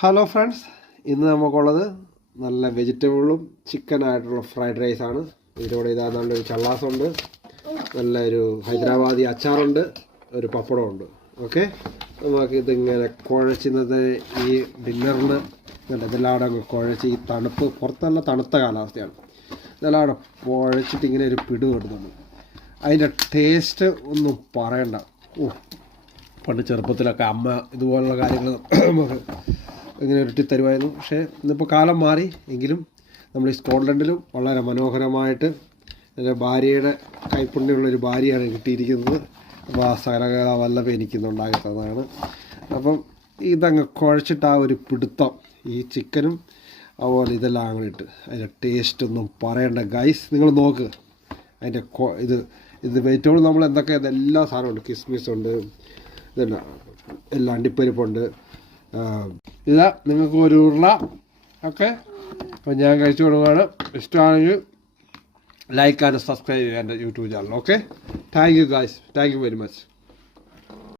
Hello friends, ഇന്ന് നമുക്കുള്ളത് നല്ല വെജിറ്റബിളും ചിക്കനായിട്ടുള്ള ഫ്രൈഡ് റൈസാണ്. ഇതിലൂടെ ഇതാ നല്ലൊരു ചള്ളാസുണ്ട്, നല്ലൊരു ഹൈദരാബാദി അച്ചാറുണ്ട്, ഒരു പപ്പടമുണ്ട്. ഓക്കെ, നമുക്കിതിങ്ങനെ കുഴച്ചുന്നത് ഈ ഡിന്നറിന് ഇതെല്ലാം അങ്ങ് കുഴച്ച് ഈ തണുപ്പ് പുറത്തല്ല, തണുത്ത കാലാവസ്ഥയാണ്, ഇതെല്ലാം അവിടെ കുഴച്ചിട്ട് ഇങ്ങനെ ഒരു പിടി കിട്ടുന്നുണ്ട്. അതിൻ്റെ ടേസ്റ്റ് ഒന്നും പറയണ്ട. പണ്ട് ചെറുപ്പത്തിലൊക്കെ അമ്മ ഇതുപോലുള്ള കാര്യങ്ങൾ നമുക്ക് ഇങ്ങനെ ഉരുട്ടി തരുമായിരുന്നു. പക്ഷേ ഇന്നിപ്പോൾ കാലം മാറി. എങ്കിലും നമ്മൾ ഈ സ്കോട്ട്ലൻഡിലും വളരെ മനോഹരമായിട്ട് എൻ്റെ ഭാര്യയുടെ കൈപ്പുണ്യമുള്ളൊരു ഭാര്യയാണ് കിട്ടിയിരിക്കുന്നത്. അപ്പോൾ ആ സകലകല വല്ലഭ എനിക്കുന്നുണ്ടാക്കി തന്നതാണ്. അപ്പം ഇതങ്ങ് കുഴച്ചിട്ട് ആ ഒരു പിടുത്തം ഈ ചിക്കനും അതുപോലെ ഇതെല്ലാം അങ്ങനെ ഇട്ട് അതിൻ്റെ ടേസ്റ്റ് ഒന്നും പറയണ്ട ഗൈസ്. നിങ്ങൾ നോക്ക്, അതിൻ്റെ ഇത് വെജിറ്റബിൾ നമ്മൾ എന്തൊക്കെ ഇതെല്ലാ സാധനമുണ്ട്. കിസ്മിസ് ഉണ്ട്, ഇതെല്ലാം എല്ലാം അണ്ടിപ്പരിപ്പുണ്ട്. ഇതാ നിങ്ങൾക്ക് ഒരു ഉരുള. ഓക്കെ, അപ്പോൾ ഞാൻ കഴിച്ചു കൊടുക്കുകയാണ്. ഇഷ്ടമാണെങ്കിൽ ലൈക്ക് ആൻഡ് സബ്സ്ക്രൈബ് ചെയ്യുക എൻ്റെ YouTube channel. Okay, thank you guys, thank you very much.